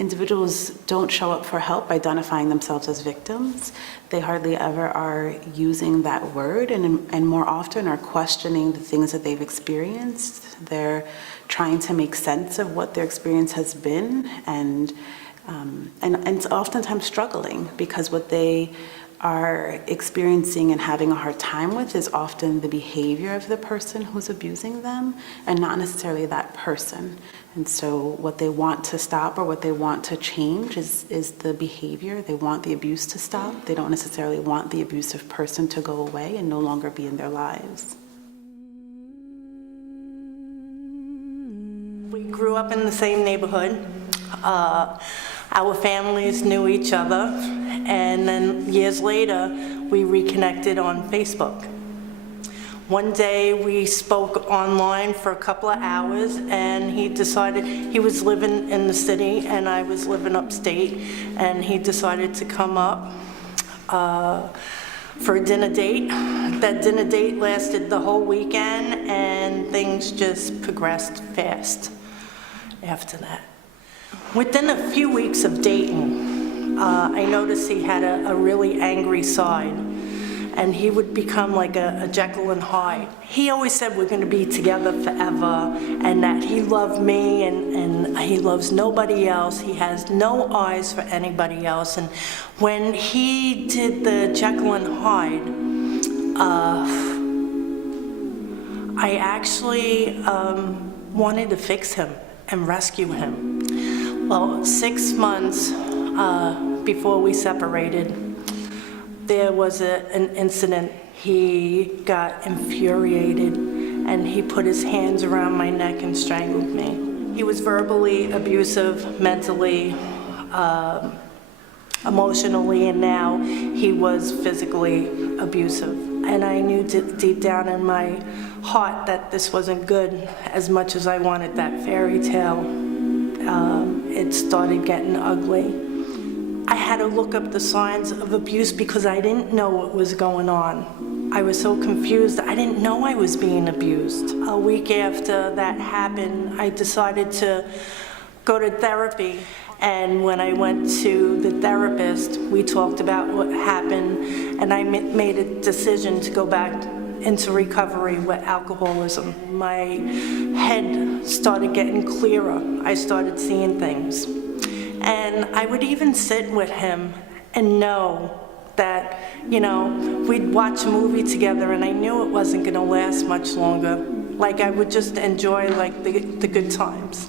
individuals don't show up for help identifying themselves as victims. They hardly ever are using that word, and more often are questioning the things that they've experienced. They're trying to make sense of what their experience has been, and oftentimes struggling, because what they are experiencing and having a hard time with is often the behavior of the person who's abusing them, and not necessarily that person. And so what they want to stop, or what they want to change, is the behavior. They want the abuse to stop. They don't necessarily want the abusive person to go away and no longer be in their lives. We grew up in the same neighborhood. Our families knew each other, and then years later, we reconnected on Facebook. One day we spoke online for a couple of hours, and he decided, he was living in the city and I was living upstate, and he decided to come up for a dinner date. That dinner date lasted the whole weekend, and things just progressed fast after that. Within a few weeks of dating, I noticed he had a really angry side, and he would become like a Jekyll and Hyde. He always said we're going to be together forever, and that he loved me, and he loves nobody else. He has no eyes for anybody else. And when he did the Jekyll and Hyde, I actually wanted to fix him and rescue him. Well, 6 months before we separated, there was an incident. He got infuriated, and he put his hands around my neck and strangled me. He was verbally abusive, mentally, emotionally, and now he was phically abusive. And I knew deep down in my heart that this wasn't good. As much as I wanted that fairy tale, it started getting ugly. I had to look up the signs of abuse because I didn't know what was going on. I was so confused. I didn't know I was being abused. A week after that happened, I decided to go to therapy. And when I went to the therapist, we talked about what happened, and I made a decision to go back into recovery with alcoholism. My head started getting clearer. I started seeing things. And I would even sit with him and know that, we'd watch a movie together, and I knew it wasn't gonna last much longer. Like, I would just enjoy, the good times.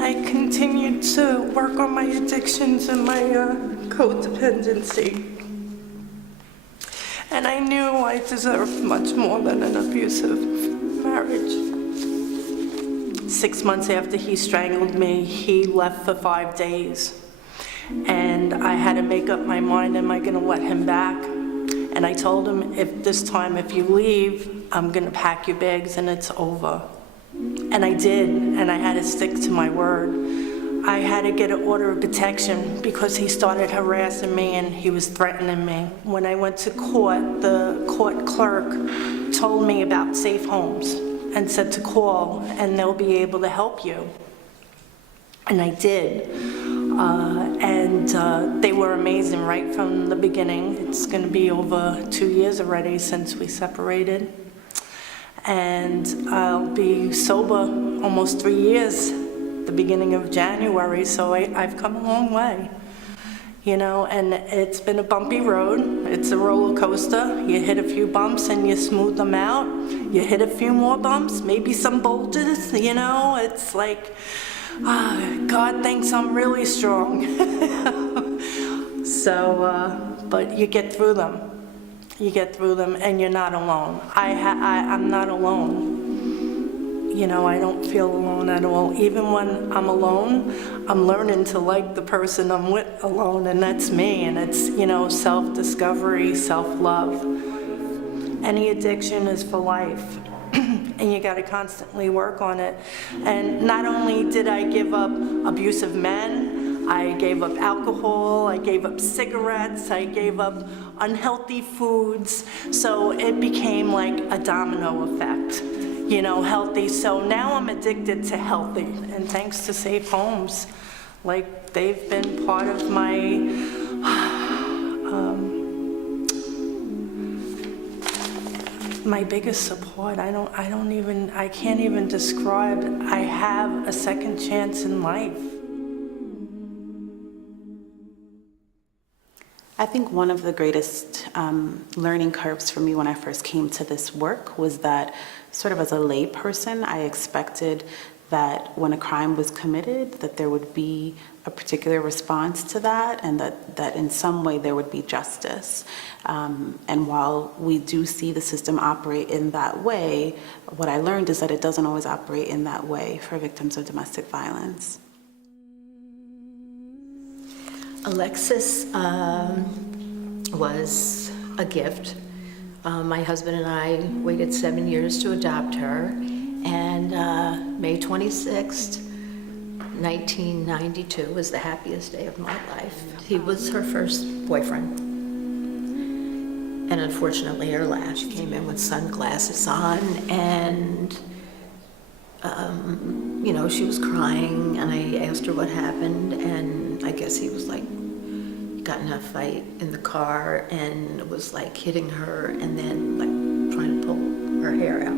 I continued to work on my addictions and my codependency. And I knew I deserved much more than an abusive marriage. 6 months after he strangled me, he left for 5 days. And I had to make up my mind, am I gonna let him back? And I told him, if you leave, I'm gonna pack your bags and it's over. And I did, and I had to stick to my word. I had to get an order of protection because he started harassing me and he was threatening me. When I went to court, the court clerk told me about safe homes and said to call and they'll be able to help you. And I did. They were amazing right from the beginning. It's gonna be over 2 years already since we separated. And I'll be sober almost 3 years, the beginning of January, so I've come a long way. And it's been a bumpy road. It's a roller coaster. You hit a few bumps and you smooth them out. You hit a few more bumps, maybe some boulders, it's like, God thinks I'm really strong. But you get through them. You get through them, and you're not alone. I'm not alone. I don't feel alone at all. Even when I'm alone, I'm learning to like the person I'm with alone, and that's me. And it's, self-discovery, self-love. Any addiction is for life, and you got to constantly work on it. And not only did I give up abusive men, I gave up alcohol, I gave up cigarettes, I gave up unhealthy foods. So it became like a domino effect. you know, healthy. So now I'm addicted to healthy, and thanks to Safe Homes, like they've been part of my my biggest support. I can't even describe. I have a second chance in life. I think one of the greatest learning curves for me when I first came to this work was that, sort of as a lay person, I expected that when a crime was committed, that there would be a particular response to that, and that in some way there would be justice. And while we do see the system operate in that way, what I learned is that it doesn't always operate in that way for victims of domestic violence. Alexis was a gift. My husband and I waited 7 years to adopt her, and May 26th, 1992 was the happiest day of my life. He was her first boyfriend, and unfortunately her last. She came in with sunglasses on, and you know, she was crying, and I asked her what happened, and I guess he was like, got in a fight in the car and was like hitting her and then like trying to pull her hair out.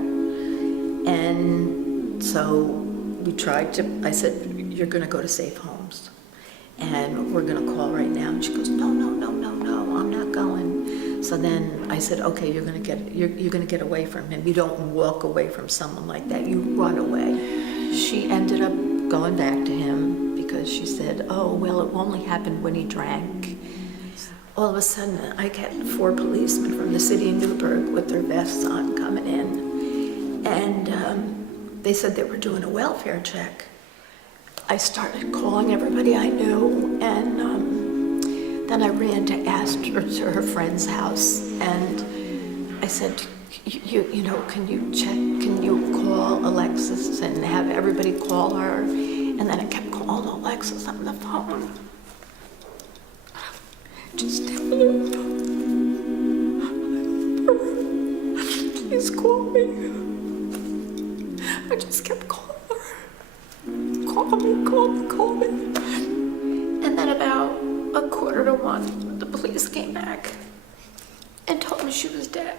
And so we tried to, I said, you're gonna go to Safe Homes and we're gonna call right now. And she goes, no, I'm not going. So then I said, okay, you're gonna get away from him. You don't walk away from someone like that, you run away. She ended up going back to him because she said, oh, well, it only happened when he drank. All of a sudden, I get 4 policemen from the city of Newburgh with their vests on coming in. And they said they were doing a welfare check. I started calling everybody I knew, and then I ran to ask her to her friend's house. And I said, you know, can you call Alexis and have everybody call her? And then I kept calling Alexis on the phone. Just tell her, please call me. I just kept calling her. Call me. And then about 1:45, the police came back and told me she was dead.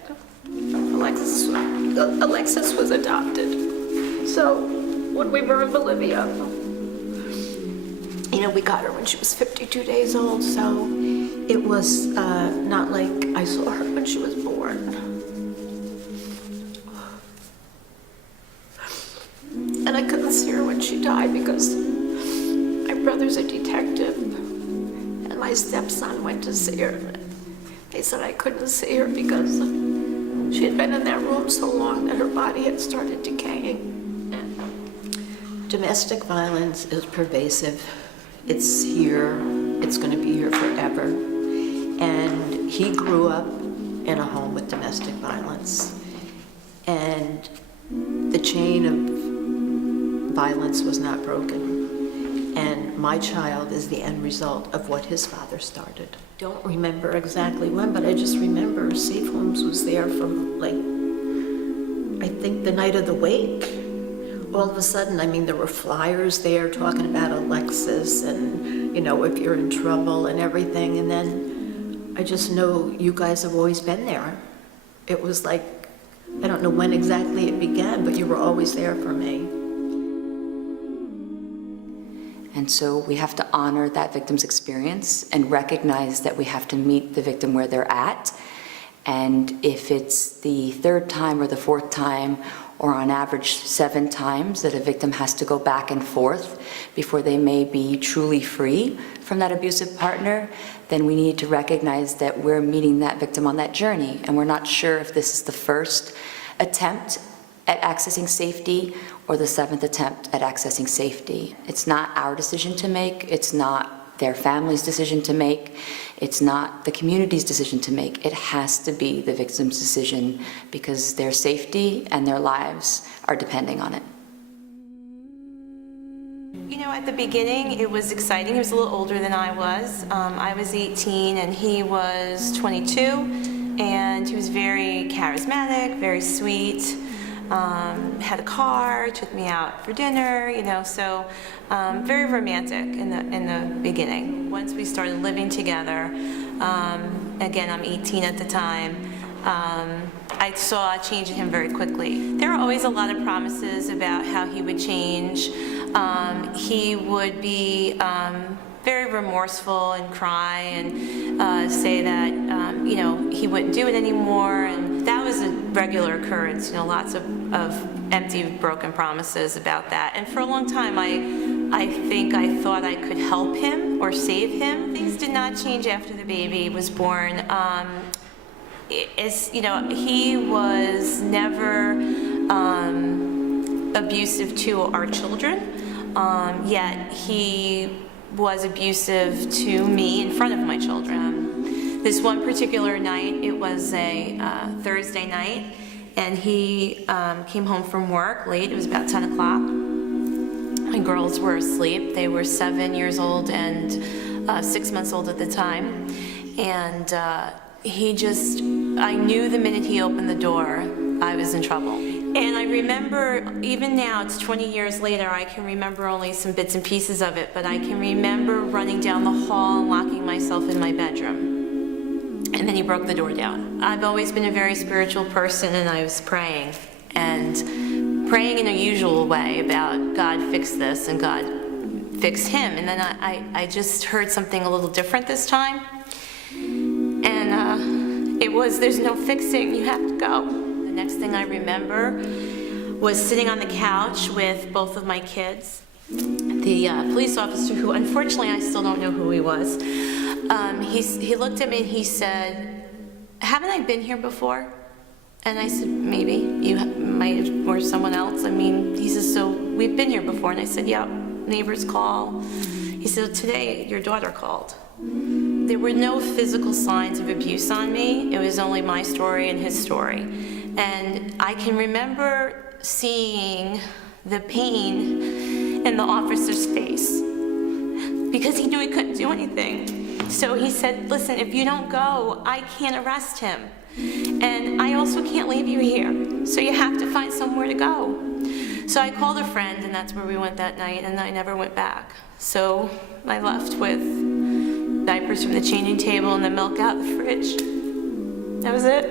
Alexis was adopted. So when we were in Bolivia, you know, we got her when she was 52 days old, so it was not like I saw her when she was born. And I couldn't see her when she died because my brother's a detective, and my stepson went to see her. They said I couldn't see her because she had been in that room so long that her body had started decaying. Domestic violence is pervasive. It's here, it's going to be here forever. And he grew up in a home with domestic violence. And the chain of violence was not broken. And my child is the end result of what his father started. Don't remember exactly when, but I just remember Safe Homes was there from, like, I think the night of the wake. All of a sudden, I mean, there were flyers there talking about Alexis and, you know, if you're in trouble and everything. And then I just know you guys have always been there. It was like, I don't know when exactly it began, but you were always there for me. And so we have to honor that victim's experience and recognize that we have to meet the victim where they're at. And if it's the 3rd time or the 4th time, or on average 7 times that a victim has to go back and forth before they may be truly free from that abusive partner, then we need to recognize that we're meeting that victim on that journey, and we're not sure if this is the first attempt at accessing safety or the 7th attempt at accessing safety. It's not our decision to make, it's not their family's decision to make, it's not the community's decision to make. It has to be the victim's decision because their safety and their lives are depending on it. You know, at the beginning, it was exciting. He was a little older than I was. I was 18 and he was 22, and he was very charismatic, very sweet. had a car, took me out for dinner, you know, so very romantic in the beginning. Once we started living together, again, I'm 18 at the time, I saw a change in him very quickly. There were always a lot of promises about how he would change. He would be very remorseful and cry and say that, you know, he wouldn't do it anymore. And that was a regular occurrence, you know, lots of empty, broken promises about that. And for a long time, I think I thought I could help him or save him. Things did not change after the baby was born. You know, he was never abusive to our children, yet he was abusive to me in front of my children. This one particular night, it was a Thursday night, and he came home from work late. It was about 10 o'clock. My girls were asleep. They were 7 years old and 6 months old at the time. And I knew the minute he opened the door, I was in trouble. And I remember, even now, it's 20 years later, I can remember only some bits and pieces of it, but I can remember running down the hall and locking myself in my bedroom. And then he broke the door down. I've always been a very spiritual person, and I was praying. And praying in a usual way about God fix this and God fix him. And then I just heard something a little different this time. And it was, there's no fixing, you have to go. The next thing I remember was sitting on the couch with both of my kids. The police officer, who unfortunately I still don't know who he was, he looked at me and he said, "Haven't I been here before?" And I said, "Maybe, you might, or someone else." I mean, he says, "So we've been here before." And I said, "Yep, neighbors call." He said, "Today your daughter called." There were no physical signs of abuse on me. It was only my story and his story. And I can remember seeing the pain in the officer's face because he knew he couldn't do anything. So he said, "Listen, if you don't go, I can't arrest him. And I also can't leave you here. So you have to find somewhere to go." So I called a friend, and that's where we went that night, and I never went back. So I left with diapers from the changing table and the milk out of the fridge. That was it.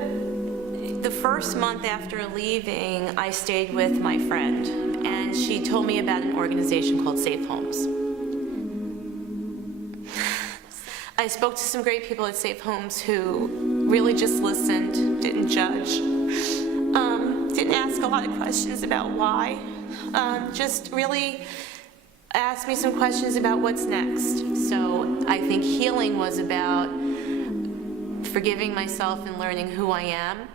The first month after leaving, I stayed with my friend, and she told me about an organization called Safe Homes. I spoke to some great people at Safe Homes who really just listened, didn't judge, didn't ask a lot of questions about why, just really asked me some questions about what's next. So I think healing was about forgiving myself and learning who I am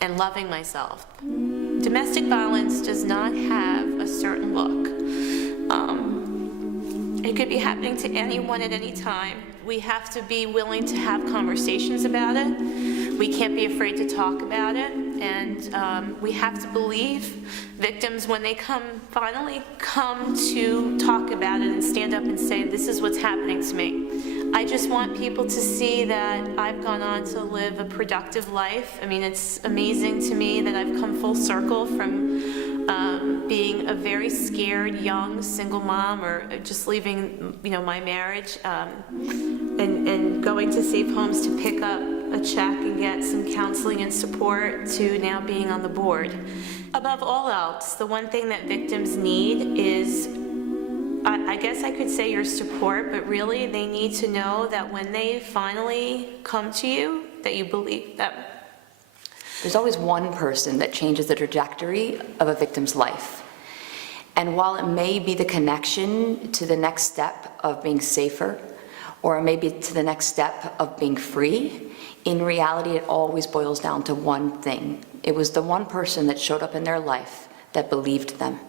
and loving myself. Domestic violence does not have a certain look. It could be happening to anyone at any time. We have to be willing to have conversations about it. We can't be afraid to talk about it. And we have to believe victims when they finally come to talk about it and stand up and say, "This is what's happening to me." I just want people to see that I've gone on to live a productive life. I mean, it's amazing to me that I've come full circle from being a very scared young single mom, or just leaving, you know, my marriage, and going to Safe Homes to pick up a check and get some counseling and support, to now being on the board. Above all else, the one thing that victims need is, I guess I could say, your support, but really they need to know that when they finally come to you, that you believe them. There's always one person that changes the trajectory of a victim's life. And while it may be the connection to the next step of being safer, or maybe to the next step of being free, in reality, it always boils down to one thing. It was the one person that showed up in their life that believed them.